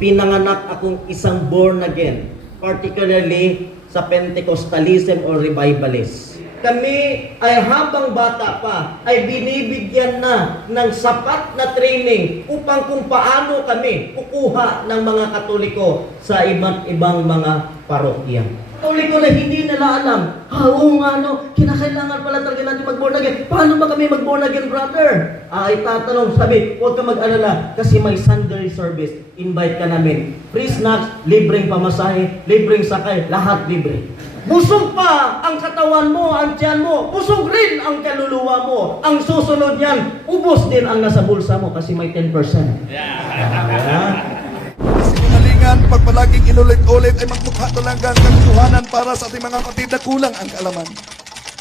pinanganak akong isang born again, particularly sa Pentecostalism or Revivalist. Kami ay habang bata pa ay binibigyan na ng sapat na training upang kung paano kami kukuha ng mga Katoliko sa iba't ibang mga parokya. Katoliko na hindi nila alam, ah, oo nga no, kinakailangan pala talaga natin mag-born again. Paano ba kami mag-born again, brother? Ah, ay tatanong, sabi, huwag ka mag-alala kasi may Sunday service. Invite ka namin. Free snacks, libreng pamasahe, libreng sakay, lahat libre. Busog pa ang katawan mo, ang tiyan mo. Busog rin ang kaluluwa mo. Ang susunod niyan, ubos din ang nasa bulsa mo kasi may 10%. Yeah. Sinungalingan, pag palaging inulit-ulit ay magmukha talagang kaguluhanan para sa ating mga kapatid na kulang ang kaalaman.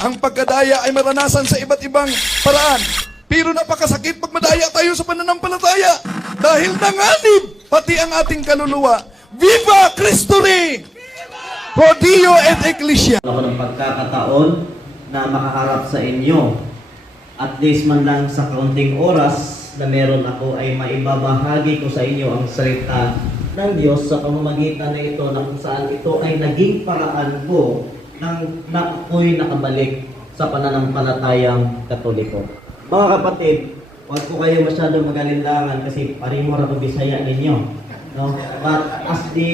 Ang pagkadaya ay maranasan sa iba't ibang paraan. Pero napakasakit pag madaya tayo sa pananampalataya. Dahil nanganib pati ang ating kaluluwa. Viva Cristo Rey! Pro Dio et Ecclesia! ako ng pagkakataon na makaharap sa inyo. At least man lang sa kaunting oras na meron ako ay maibabahagi ko sa inyo ang salita ng Diyos sa pamamagitan na ito na kung saan ito ay naging paraan ko nang na ako'y nakabalik sa pananampalatayang katoliko. Mga kapatid, huwag ko kayo masyadong magalindangan kasi pareho ra ko Bisaya ninyo. No? But as the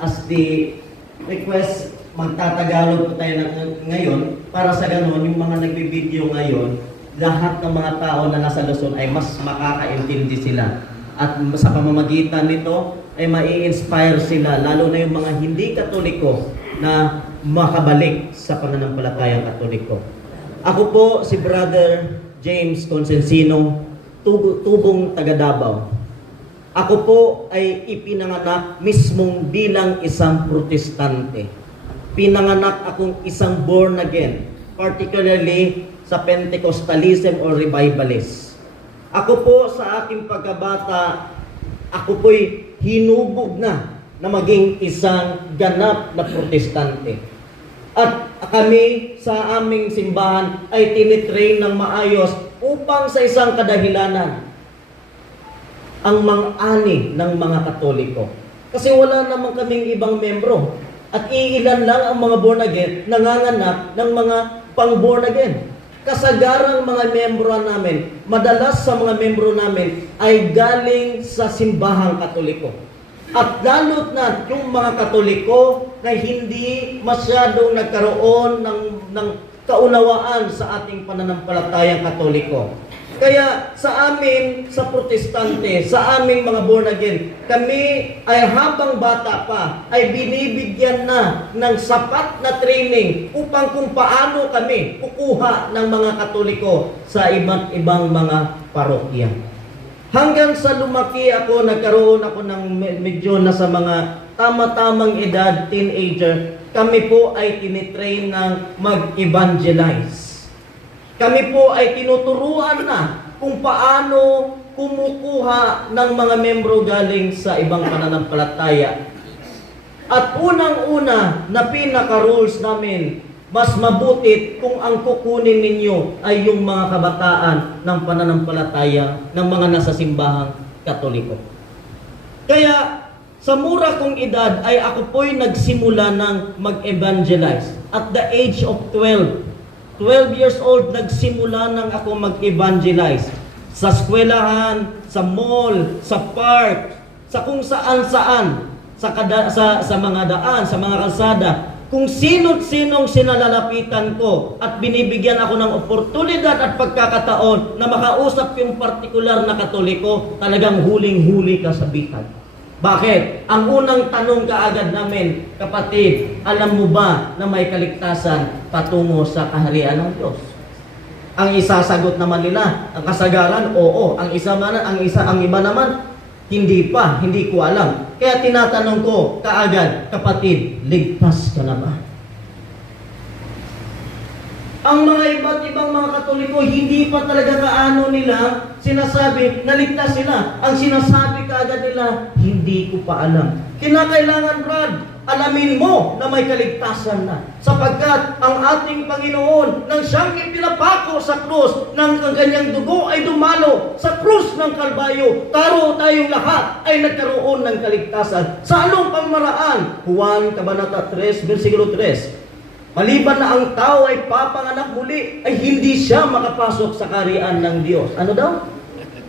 as the request magtatagalog po tayo ng, ngayon para sa ganun yung mga nagbibideo ngayon lahat ng mga tao na nasa Luzon ay mas makakaintindi sila at sa pamamagitan nito ay mai-inspire sila lalo na yung mga hindi katoliko na makabalik sa pananampalatayang katoliko. Ako po si Brother James Consensino, tub- tubong taga Davao. Ako po ay ipinanganak mismong bilang isang protestante. Pinanganak akong isang born again, particularly sa Pentecostalism or Revivalist. Ako po sa aking pagkabata, ako po'y hinubog na na maging isang ganap na protestante. At kami sa aming simbahan ay tinitrain ng maayos upang sa isang kadahilanan, ang mang-ani ng mga Katoliko. Kasi wala naman kaming ibang membro. At iilan lang ang mga born again nanganganak ng mga pang born again. Kasagarang mga membro namin, madalas sa mga membro namin ay galing sa simbahang Katoliko. At lalo't na yung mga Katoliko na hindi masyadong nagkaroon ng, ng kaunawaan sa ating pananampalatayang Katoliko. Kaya sa amin, sa protestante, sa aming mga born again, kami ay habang bata pa, ay binibigyan na ng sapat na training upang kung paano kami kukuha ng mga katoliko sa iba't ibang mga parokya. Hanggang sa lumaki ako, nagkaroon ako ng me- medyo na sa mga tama-tamang edad, teenager, kami po ay tinitrain ng mag-evangelize. Kami po ay tinuturuan na kung paano kumukuha ng mga membro galing sa ibang pananampalataya. At unang-una na pinaka-rules namin, mas mabuti kung ang kukunin ninyo ay yung mga kabataan ng pananampalataya ng mga nasa simbahang katoliko. Kaya sa mura kong edad ay ako po'y nagsimula ng mag-evangelize. At the age of 12, 12 years old, nagsimula nang ako mag-evangelize. Sa eskwelahan, sa mall, sa park, sa kung saan-saan, sa, kada, sa, sa mga daan, sa mga kalsada, kung sino't sinong sinalalapitan ko at binibigyan ako ng oportunidad at pagkakataon na makausap yung partikular na katoliko, talagang huling-huli ka sa bitag. Bakit? Ang unang tanong kaagad namin, kapatid, alam mo ba na may kaligtasan patungo sa kaharian ng Diyos? Ang isasagot naman nila, ang kasagaran, oo. Ang isa man, ang isa, ang iba naman, hindi pa, hindi ko alam. Kaya tinatanong ko kaagad, kapatid, ligtas ka na ba? Ang mga iba't ibang mga katoliko, hindi pa talaga kaano nila sinasabi, naligtas sila. Ang sinasabi kaagad nila, hindi ko pa alam. Kinakailangan, Brad, alamin mo na may kaligtasan na. Sapagkat ang ating Panginoon, nang siyang ipinapako sa krus, nang ang kanyang dugo ay dumalo sa krus ng Kalbayo, taro tayong lahat ay nagkaroon ng kaligtasan. Sa anong pangmaraan? Juan Kabanata 3, versikulo 3. Maliban na ang tao ay papanganak muli, ay hindi siya makapasok sa karian ng Diyos. Ano daw?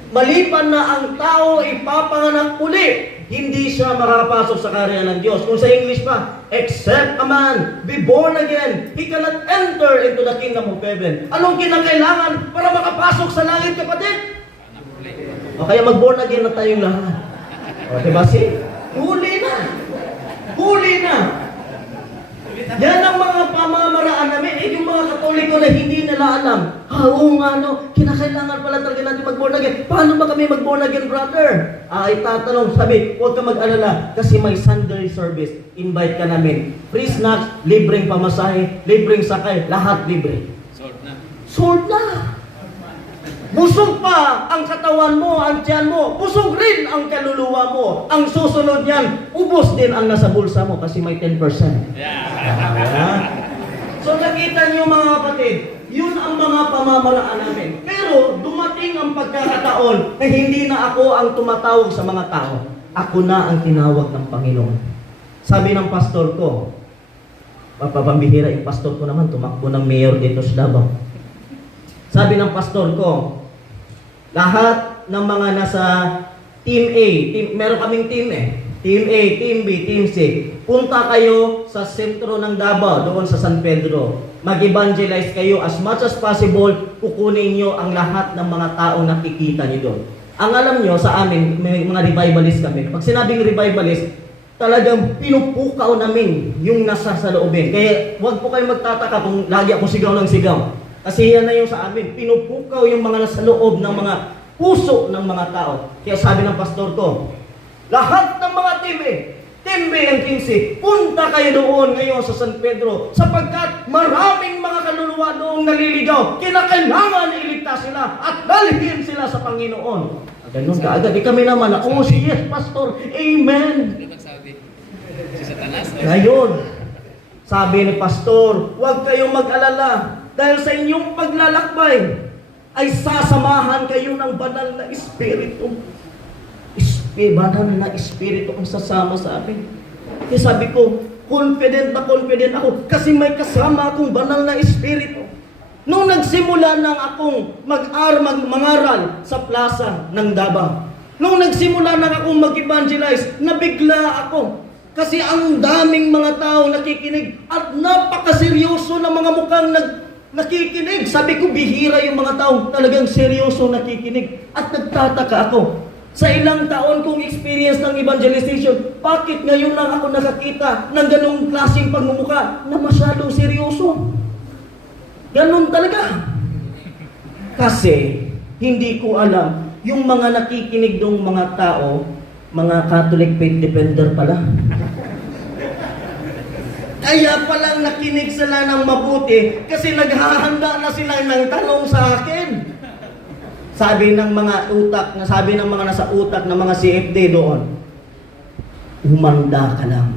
Maliban na ang tao ay papanganak muli, hindi siya makakapasok sa kariyan ng Diyos. Kung sa English pa, except a man be born again, he cannot enter into the kingdom of heaven. Anong kinakailangan para makapasok sa langit, kapatid? O kaya mag-born again na tayong lahat. O, diba si? Huli na. Huli na. Yan ang mga pamamaraan namin. Eh, yung mga katoliko na hindi nila alam. Ha, oo nga, no. Kinakailangan pala talaga natin mag-born again. Paano ba kami mag-born again, brother? Ah, itatanong, sabi, huwag ka mag-alala kasi may Sunday service. Invite ka namin. Free snacks, libreng pamasahe, libreng sakay, lahat libre. Sort na. Sold na! Busog pa ang katawan mo, ang tiyan mo. Busog rin ang kaluluwa mo. Ang susunod niyan, ubos din ang nasa bulsa mo kasi may 10%. Yeah. Ayan. So nakita niyo mga kapatid, yun ang mga pamamaraan namin. Pero dumating ang pagkakataon na hindi na ako ang tumatawag sa mga tao. Ako na ang tinawag ng Panginoon. Sabi ng pastor ko, papapambihira yung pastor ko naman, tumakbo ng mayor dito sa Davao. Sabi ng pastor ko, lahat ng mga nasa Team A, team, meron kaming team eh. Team A, Team B, Team C. Punta kayo sa sentro ng Davao, doon sa San Pedro. Mag-evangelize kayo as much as possible, kukunin nyo ang lahat ng mga taong nakikita nyo doon. Ang alam nyo, sa amin, may mga revivalist kami. Pag sinabing revivalist, talagang pinupukaw namin yung nasa sa loobin. Kaya huwag po kayo magtataka kung lagi ako sigaw ng sigaw. Kasi yan na yung sa amin. Pinupukaw yung mga nasa loob ng mga puso ng mga tao. Kaya sabi ng pastor ko, lahat ng mga Team B and Team C, punta kayo doon ngayon sa San Pedro sapagkat maraming mga kaluluwa doong naliligaw. Kinakailangan iligtas sila at dalhin sila sa Panginoon. Ganun kaagad. Di kami naman, oh yes, Pastor, Amen. Si? Ngayon, sabi ni Pastor, huwag kayong mag-alala dahil sa inyong paglalakbay ay sasamahan kayo ng banal na Espiritu. Espi, banal na Espiritu ang sasama sa akin. Kaya sabi ko, confident na confident ako kasi may kasama akong banal na Espiritu. Nung nagsimula nang akong mag-ar, mag mangaral sa plaza ng Davao, nung nagsimula nang akong mag-evangelize, nabigla ako. Kasi ang daming mga tao nakikinig at napakaseryoso na mga mukhang nag, nakikinig. Sabi ko, bihira yung mga tao talagang seryoso nakikinig. At nagtataka ako. Sa ilang taon kong experience ng evangelization, bakit ngayon lang ako nakakita ng ganong klaseng pagmumuka na masyadong seryoso? Ganon talaga. Kasi, hindi ko alam, yung mga nakikinig ng mga tao, mga Catholic faith defender pala. Kaya palang nakinig sila ng mabuti kasi naghahanda na sila ng tanong sa akin. Sabi ng mga utak, sabi ng mga nasa utak ng mga CFD doon, umanda ka lang.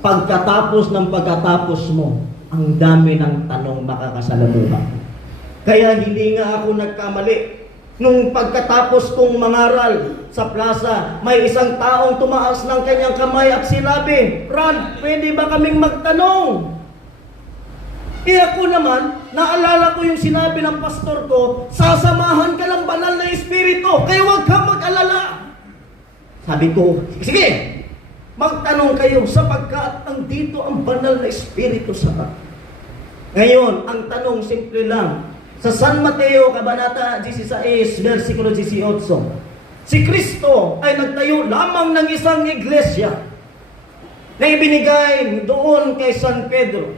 Pagkatapos ng pagkatapos mo, ang dami ng tanong makakasalamuha. Kaya hindi nga ako nagkamali. Nung pagkatapos kong mangaral sa plaza, may isang taong tumaas ng kanyang kamay at sinabi, Brad, pwede ba kaming magtanong? Eh ako naman, naalala ko yung sinabi ng pastor ko, sasamahan ka ng banal na espiritu, kaya huwag kang mag-alala. Sabi ko, sige, magtanong kayo sapagkat ang dito ang banal na espiritu sa Ngayon, ang tanong simple lang. Sa San Mateo, Kabanata 16, versikulo 18, si Kristo ay nagtayo lamang ng isang iglesia na ibinigay doon kay San Pedro.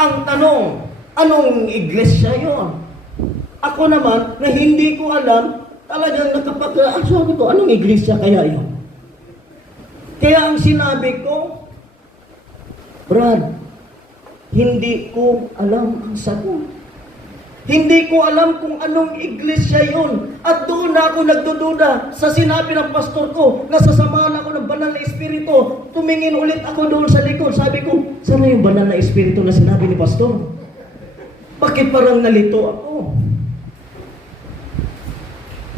Ang tanong, anong iglesia yon? Ako naman, na hindi ko alam, talagang nakapag... Sabi ko, anong iglesia kaya yon? Kaya ang sinabi ko, Brad, hindi ko alam ang sagot. Hindi ko alam kung anong iglesia yon. At doon na ako nagdududa sa sinabi ng pastor ko na sasamahan ako ng banal na espiritu. Tumingin ulit ako doon sa likod. Sabi ko, sana yung banal na espiritu na sinabi ni Pastor? Bakit parang nalito ako?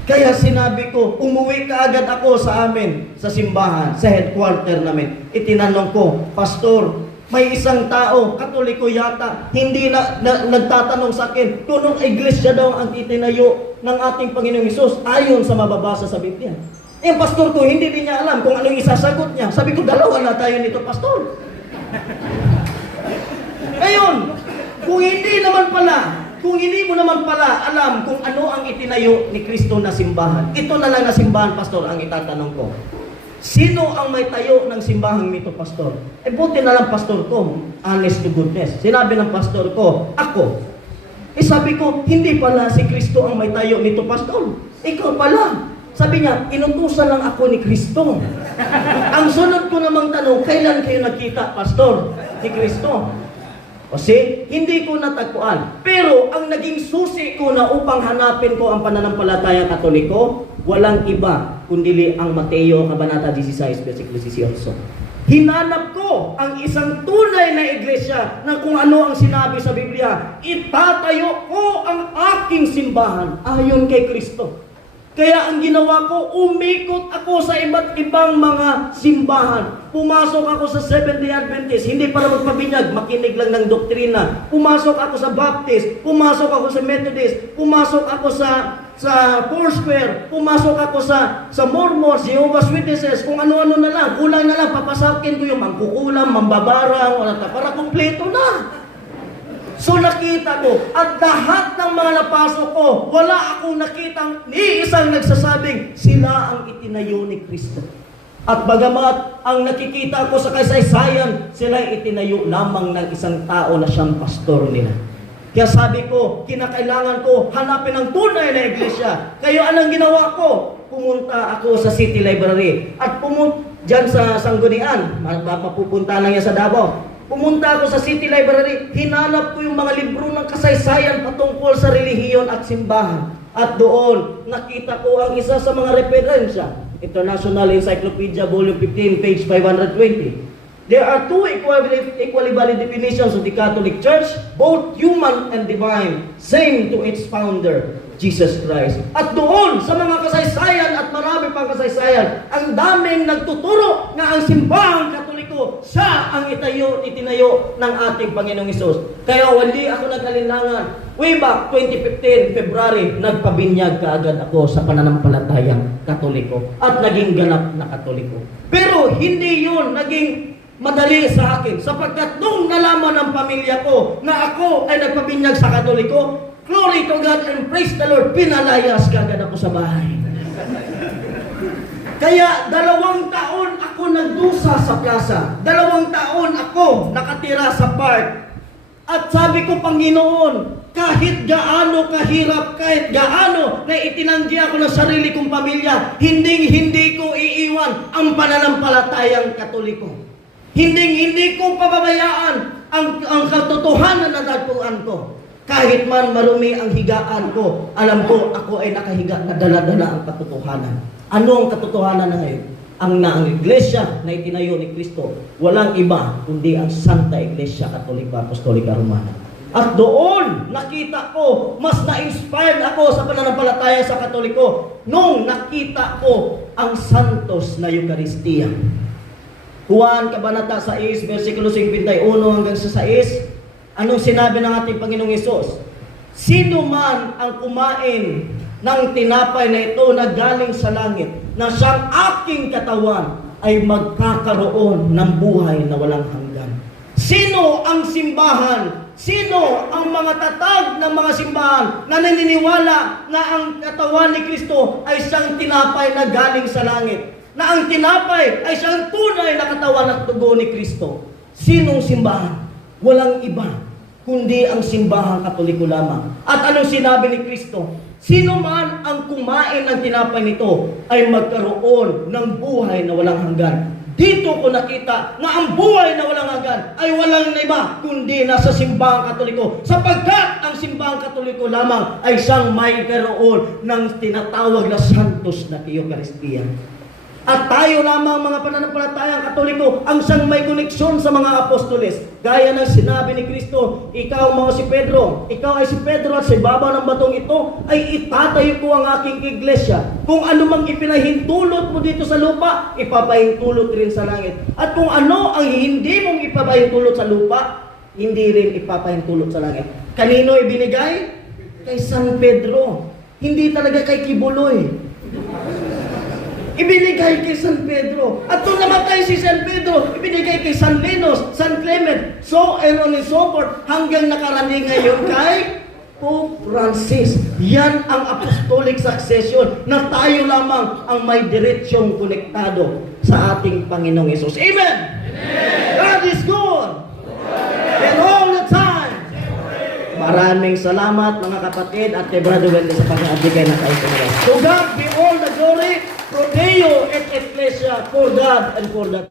Kaya sinabi ko, umuwi ka agad ako sa amin, sa simbahan, sa headquarter namin. Itinanong ko, Pastor, may isang tao, katoliko yata, hindi na, na nagtatanong sa akin, kung anong iglesia daw ang itinayo ng ating Panginoong Isus ayon sa mababasa sa Biblia. Eh, pastor ko, hindi din niya alam kung anong isasagot niya. Sabi ko, dalawa na tayo nito, pastor. Ngayon, kung hindi naman pala, kung hindi mo naman pala alam kung ano ang itinayo ni Kristo na simbahan, ito na lang na simbahan, pastor, ang itatanong ko. Sino ang may tayo ng simbahang ito, pastor? Eh, buti na lang, pastor ko, honest to goodness. Sinabi ng pastor ko, ako. Eh, sabi ko, hindi pala si Kristo ang may tayo nito, pastor. Ikaw pala. Sabi niya, inutusan lang ako ni Kristo. ang sunod ko namang tanong, kailan kayo nakita, pastor, ni Kristo? Kasi hindi ko natagpuan. Pero ang naging susi ko na upang hanapin ko ang pananampalatayang katoliko, walang iba kundi ang Mateo Kabanata 16, versikulo 18. Hinanap ko ang isang tunay na iglesia na kung ano ang sinabi sa Biblia, itatayo ko ang aking simbahan ayon kay Kristo. Kaya ang ginawa ko, umikot ako sa iba't ibang mga simbahan. Pumasok ako sa Seventh-day Adventist, hindi para magpabinyag, makinig lang ng doktrina. Pumasok ako sa Baptist, pumasok ako sa Methodist, pumasok ako sa sa Foursquare, pumasok ako sa sa Mormons, Jehovah's Witnesses, kung ano-ano na lang, kulang na lang, papasakin ko yung mangkukulam, mambabarang, wala ta, para kumpleto na. So nakita ko, at lahat ng mga napasok ko, wala akong nakitang ni isang nagsasabing, sila ang itinayo ni Kristo. At bagamat ang nakikita ko sa kasaysayan, sila ay itinayo lamang ng isang tao na siyang pastor nila. Kaya sabi ko, kinakailangan ko hanapin ang tunay na iglesia. Kaya anong ginawa ko? Pumunta ako sa City Library. At pumunta dyan sa Sanggunian, mapupunta lang yan sa Davao. Pumunta ako sa City Library, hinanap ko yung mga libro ng kasaysayan patungkol sa relihiyon at simbahan. At doon, nakita ko ang isa sa mga referensya. International Encyclopedia, Volume 15, page 520. There are two equally, equally valid definitions of the Catholic Church, both human and divine, same to its founder, Jesus Christ. At doon, sa mga kasaysayan at marami pang kasaysayan, ang daming nagtuturo na ang simbahang katoliko, siya ang itayo, itinayo ng ating Panginoong Isus. Kaya hindi ako nag-alinlangan. Way back 2015, February, nagpabinyag kaagad ako sa pananampalatayang katoliko at naging ganap na katoliko. Pero hindi yun naging madali sa akin sapagkat nung nalaman ng pamilya ko na ako ay nagpabinyag sa katoliko, glory to God and praise the Lord, pinalayas kagad ako sa bahay. Kaya dalawang taon ako nagdusa sa plaza. Dalawang taon ako nakatira sa park. At sabi ko, Panginoon, kahit gaano kahirap, kahit gaano na itinanggi ako ng sarili kong pamilya, hindi hindi ko iiwan ang pananampalatayang katoliko. Hindi hindi ko pababayaan ang, ang katotohanan na nagpuan ko. Kahit man marumi ang higaan ko, alam ko ako ay nakahiga na dala-dala ang katotohanan. Ano ang katotohanan na ngayon? Ang na ang iglesia na itinayo ni Kristo, walang iba kundi ang Santa Iglesia Katolika Apostolika Romana. At doon nakita ko, mas na-inspired ako sa pananampalataya sa Katoliko nung nakita ko ang Santos na Eucharistia. Juan Kabanata 6, versikulo 51 hanggang sa 6, anong sinabi ng ating Panginoong Yesus? Sino man ang kumain ng tinapay na ito na galing sa langit, na siyang aking katawan, ay magkakaroon ng buhay na walang hanggan. Sino ang simbahan? Sino ang mga tatag ng mga simbahan na naniniwala na ang katawan ni Kristo ay siyang tinapay na galing sa langit? Na ang tinapay ay siyang tunay na katawan at tugo ni Kristo? Sinong simbahan? Walang iba, kundi ang simbahang katoliko lamang. At anong sinabi ni Kristo? Sino man ang kumain ng tinapay nito ay magkaroon ng buhay na walang hanggan. Dito ko nakita na ang buhay na walang hanggan ay walang iba kundi nasa simbahang katoliko. Sapagkat ang simbahang katoliko lamang ay siyang mayroon ng tinatawag na santos na Eucharistia. At tayo lamang mga pananampalatayang katoliko ang siyang may koneksyon sa mga apostoles. Gaya ng sinabi ni Kristo, ikaw mga si Pedro, ikaw ay si Pedro at sa ibabaw ng batong ito ay itatayo ko ang aking iglesia. Kung ano mang ipinahintulot mo dito sa lupa, ipapahintulot rin sa langit. At kung ano ang hindi mong ipapahintulot sa lupa, hindi rin ipapahintulot sa langit. Kanino ibinigay? Kay San Pedro. Hindi talaga kay Kibuloy. Ibinigay kay San Pedro. At nung namatay si San Pedro, ibinigay kay San Linus, San Clement, so and on and so forth, hanggang nakarating ngayon kay Pope Francis. Yan ang apostolic succession na tayo lamang ang may diretsyong konektado sa ating Panginoong Yesus. Amen! God is good! And all the time! Maraming salamat mga kapatid at kay Brother Wendy sa pag-aabigay ng kaisipan. To God be all the glory, pro Deo et Ecclesia, for God and for the